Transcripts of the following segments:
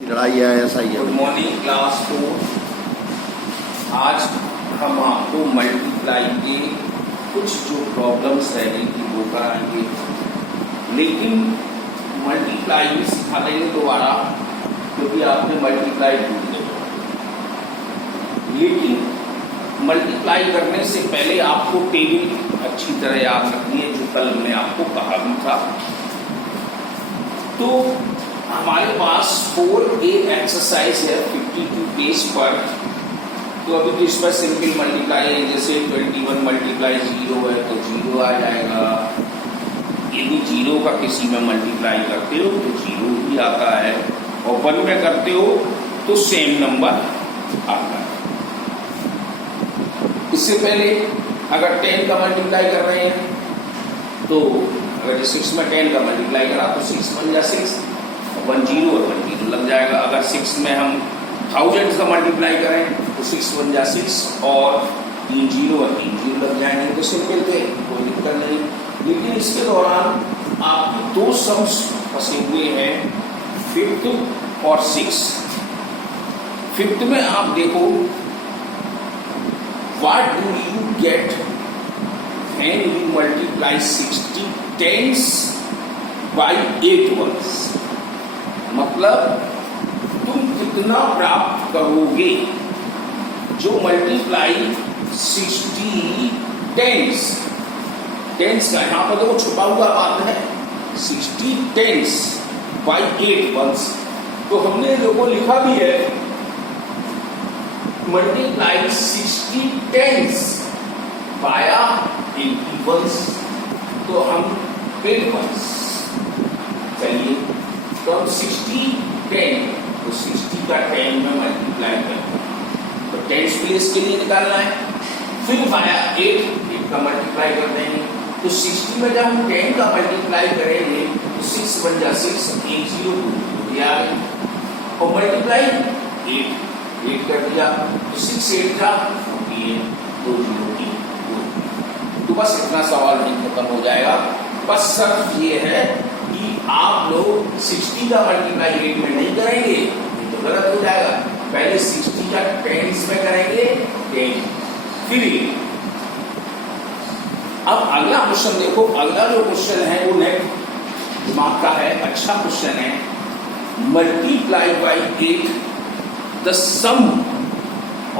लड़ाई है ऐसा ही है। Good morning class 4। आज हम आपको मल्टीप्लाई के कुछ जो प्रॉब्लम्स रहेंगी वो कराएंगे, लेकिन मल्टीप्लाई सिखा देंगे दोबारा क्योंकि आपने मल्टीप्लाई भूल गए। लेकिन मल्टीप्लाई करने से पहले आपको टेबल अच्छी तरह याद रखनी है, जो कल मैं आपको कहा भी था। तो हमारे पास 4A एक्सरसाइज है 52 पेज पर। तो अभी तो इस पर सिंपल मल्टीप्लाई है, जैसे 21 मल्टीप्लाई 0 है तो 0 आ जाएगा। यदि 0 का किसी में मल्टीप्लाई करते हो तो 0 ही आता है, और 1 में करते हो तो सेम नंबर आता है। इससे पहले अगर 10 का मल्टीप्लाई कर रहे हैं तो अगर 6 में 10 का मल्टीप्लाई करा तो 6 बन जा 6, 1 0 और 1 0 लग जाएगा। अगर 6 में हम 1000 का मल्टीप्लाई करें तो 6 बन जा 6 और 3 0 और 3 0 लग जाएंगे। तो सिंपल थे, कोई दिक्कत नहीं। लेकिन इसके दौरान आपके दो सम्स फंसे हुए हैं, 5th और 6। 5th में आप देखो, what do you get when you multiply 60 10s by 8 ones। मतलब तुम कितना प्राप्त करोगे जो मल्टीप्लाई 60 10s का यहां पर देखो छुपा हुआ बात है 60 10s by 8 ones। तो हमने लोगों लिखा भी है मल्टीप्लाई 60 10s बाया 80 ones, तो हम 8 ones। चलिए, तो हम 60 10 तो 60 का 10 में मल्टीप्लाई करें तो 10 प्लेस के लिए निकालना है। फिर बाया 8 का मल्टीप्लाई कर देंगे। तो 60 में जब हम 10 का मल्टीप्लाई करेंगे तो 6 बन जा 6, 1 0 2 आ गई, और मल्टीप्लाई 8 कर दिया तो 6 8 का 48, 2 0 की 2। तो बस इतना सवाल नहीं खत्म हो जाएगा। बस सिर्फ ये है कि आप लोग 60 का मल्टीप्लाई 8 में नहीं करेंगे, ये तो गलत हो जाएगा। पहले 60 का 10s में करेंगे 10। फिर अब अगला क्वेश्चन देखो, अगला जो क्वेश्चन है वो नेक्स्ट दिमाग का है, अच्छा क्वेश्चन है। Multiply by 8 the sum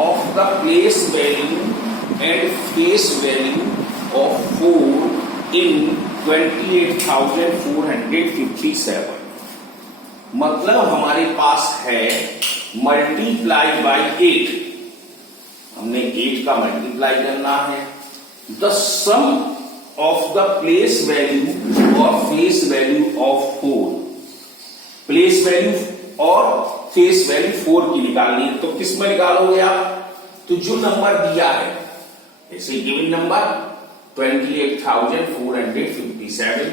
of the place value and face value of 4 in 28,457। मतलब हमारे पास है मल्टीप्लाई बाई 8, हमने 8 का मल्टीप्लाई करना है। The sum of the place value और face value of 4। Place value और फेस वैल्यू 4 की निकालनी है। तो किस में निकालोगे आप? तो जो नंबर दिया है, जैसे गिवन नंबर 28,457,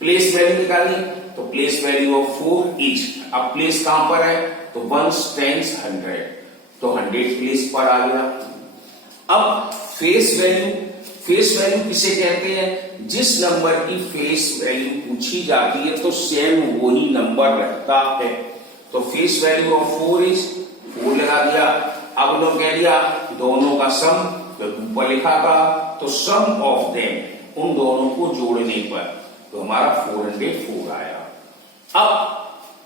प्लेस वैल्यू निकालनी तो प्लेस वैल्यू ऑफ 4 इज, अब प्लेस कहां पर है तो 1s 10s 100, तो 100 प्लेस पर आ गया। अब फेस वैल्यू किसे कहते हैं? जिस नंबर की फेस वैल्यू पूछी जाती है तो सेम वही नंबर रहता है। तो फेस वैल्यू ऑफ 4 इज 4 लगा दिया। अब लोग कह दिया दोनों का सम, तो ऊपर लिखा था तो सम ऑफ देम, उन दोनों को जोड़ने पर तो हमारा 404 आया। अब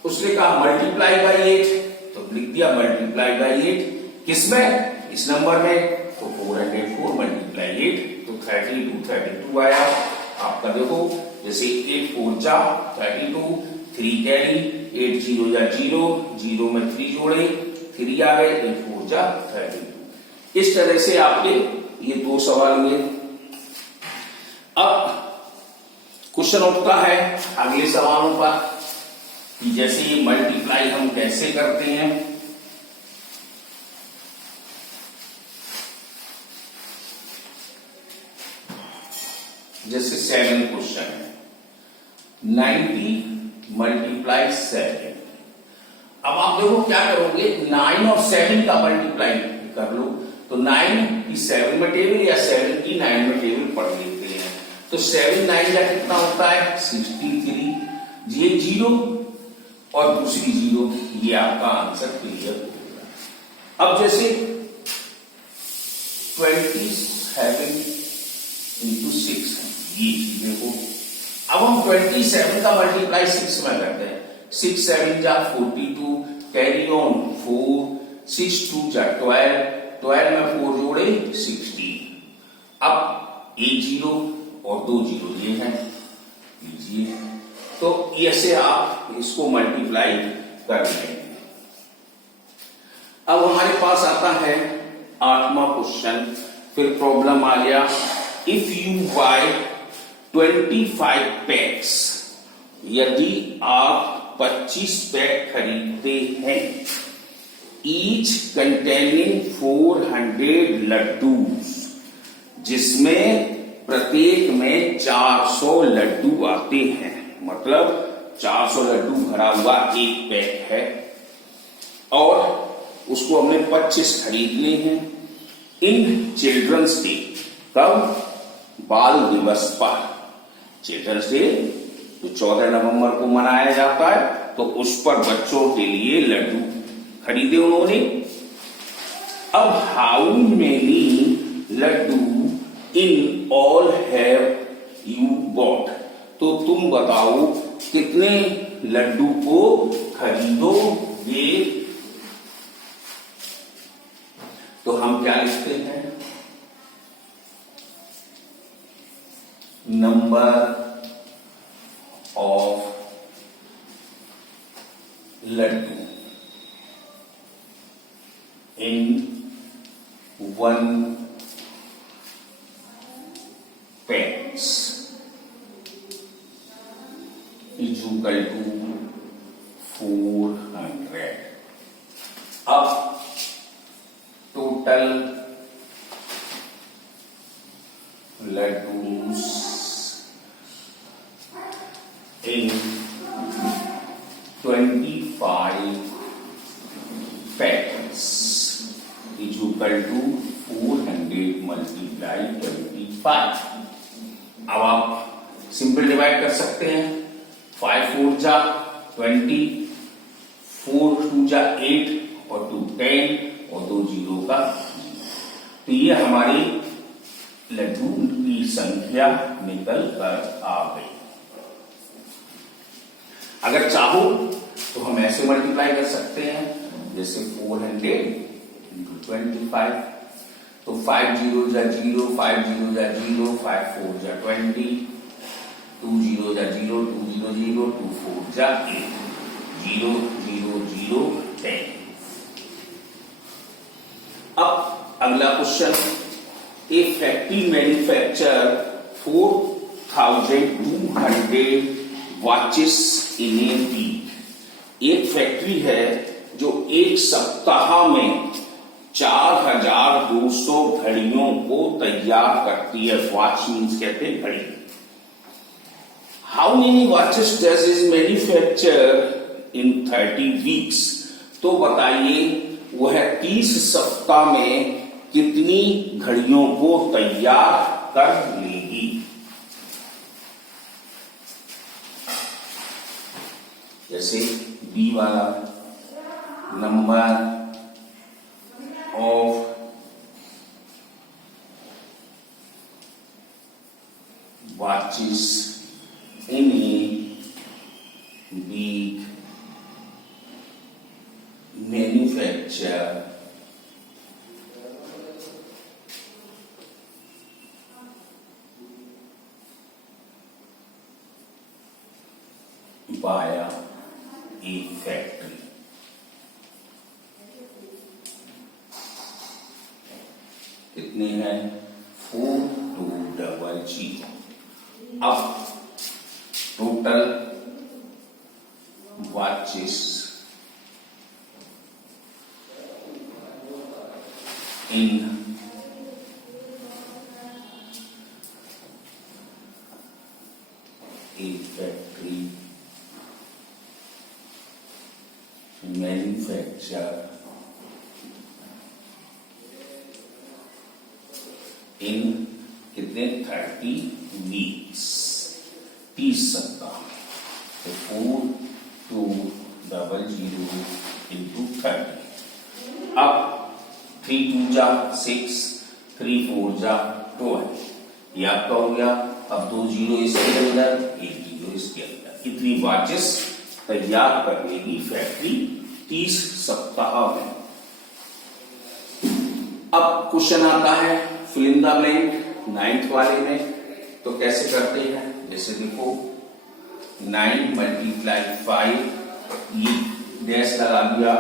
उसने कहा मल्टीप्लाई बाई 8, तो लिख दिया मल्टीप्लाई बाई 8 किसमें? इस नंबर में, तो 404 मल्टीप्लाई 8 तो 32 आया। आपका देखो, जैसे 8 4 जा 32, 3 कैरी, 8 0 जा 0, 0 में 3 जोड़े 3 आ गए, 8 4 जा 32। इस तरह से आपके ये दो सवाल हुए। अब क्वेश्चन उठता है अगले सवालों पर कि जैसे ये मल्टीप्लाई हम कैसे करते हैं। जैसे 7 क्वेश्चन है, 90 मल्टीप्लाई 7। अब आप देखो क्या करोगे, 9 और 7 का मल्टीप्लाई कर लो तो 9 की 7 में टेबल या 7 की 9 में टेबल पढ़ लेते हैं। तो 7 9 का कितना होता है 63, ये 0 और दूसरी 0, ये आपका आंसर क्लियर हो गया। अब जैसे 27 इंटू 6 ये चीज देखो, अब हम 27 का मल्टीप्लाई 6 में करते हैं। 6 7 जा 42, कैरी ऑन 4, 6 2 जा 12, 12 में 4 जोड़े 16। अब एक जीरो और दो जीरो ये है, लीजिए। तो ऐसे आप इसको मल्टीप्लाई कर लेंगे। अब हमारे पास आता है 8वां क्वेश्चन, फिर प्रॉब्लम आ गया, इफ यू बाय 25 पैक्स, यदि आप 25 पैक खरीदते हैं, ईच कंटेनिंग 400 लड्डू, जिसमें प्रत्येक में 400 लड्डू आते हैं, मतलब 400 लड्डू भरा हुआ एक पैक है, और उसको हमने 25 खरीदने हैं इन चिल्ड्रंस डे। कब? बाल दिवस पर। चिल्ड्रंस डे जो 14 नवंबर को मनाया जाता है, तो उस पर बच्चों के लिए लड्डू खरीदे उन्होंने। अब how many laddu in all have you bought, तो तुम बताओ कितने लड्डू को खरीदोगे। तो हम क्या लिखते हैं, number of laddoo in one packs is equal to 400। अब total laddoos in 25 packets is equal to 400 multiply 25। अब आप सिंपल डिवाइड कर सकते हैं। 5 4 जा 20, 4 2 जा 8 और 2 10 और 2 जीरो का 0। तो ये हमारी लड्डू की संख्या निकल कर आ गई। अगर चाहो तो हम ऐसे मल्टीप्लाई कर सकते हैं, जैसे 400 इंटू 25, तो 5 0 जा 0, 5 0 जा 0, 5 4 जा 20, 2 0 जा 0, 2 0 0, 2 4 जा 8, 0 0 0 10। अब अगला question, A factory manufacture 4200 watches in a week. एक फैक्ट्री है जो एक सप्ताह में 4200 घड़ियों को तैयार करती है। वॉच मीन्स कहते हैं घड़ी। How many watches does is manufacture in 30 weeks, तो बताइए वह 30 सप्ताह में कितनी घड़ियों को तैयार कर लेगी। जैसे बी वाला, number of watches in a week manufacture by a factory। कितने हैं? 4200। अब total watches in a factory manufacture in कितने 30 वीक्स, 30 सप्ताह। तो 4200 30। अब 3 2 जा 6, 3 4 जा 12, ये आपका हो गया। अब 2 जीरो इसके अंदर, 1 जीरो इसके अंदर। इतनी वाचेस तैयार कर लेगी फैक्ट्री 30 सप्ताह में। अब क्वेश्चन आता है fill in the blank 9th वाले में। तो कैसे करते हैं, जैसे देखो 9 मल्टीप्लाई 5, ये डैश लगा दिया,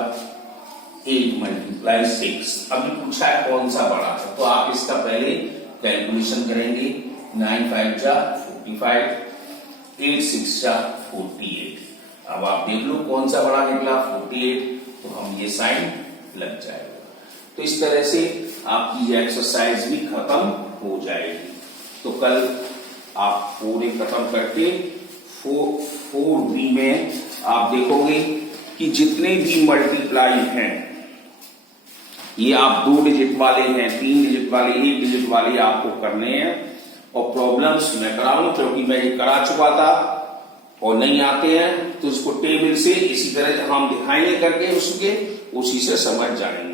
8 मल्टीप्लाई 6। अभी पूछा है कौन सा बड़ा है, तो आप इसका पहले कैलकुलेशन करेंगे। 9 5 जा 45, 8 6 जा 48। अब आप देख लो कौन सा बड़ा निकला, 48, तो हम ये साइन लग जाएगा। तो इस तरह से आपकी ये एक्सरसाइज भी खत्म हो जाएगी। तो कल आप पूरे खत्म करके 4B में आप देखोगे कि जितने भी मल्टीप्लाई हैं, ये आप 2 डिजिट वाले हैं, 3 डिजिट वाले, 1 डिजिट वाले आपको करने हैं। और प्रॉब्लम्स मैं कराऊं क्योंकि मैं ये करा चुका था, और नहीं आते हैं तो इसको टेबल से इसी तरह हम दिखाएंगे करके उसके, उसी से समझ जाएंगे।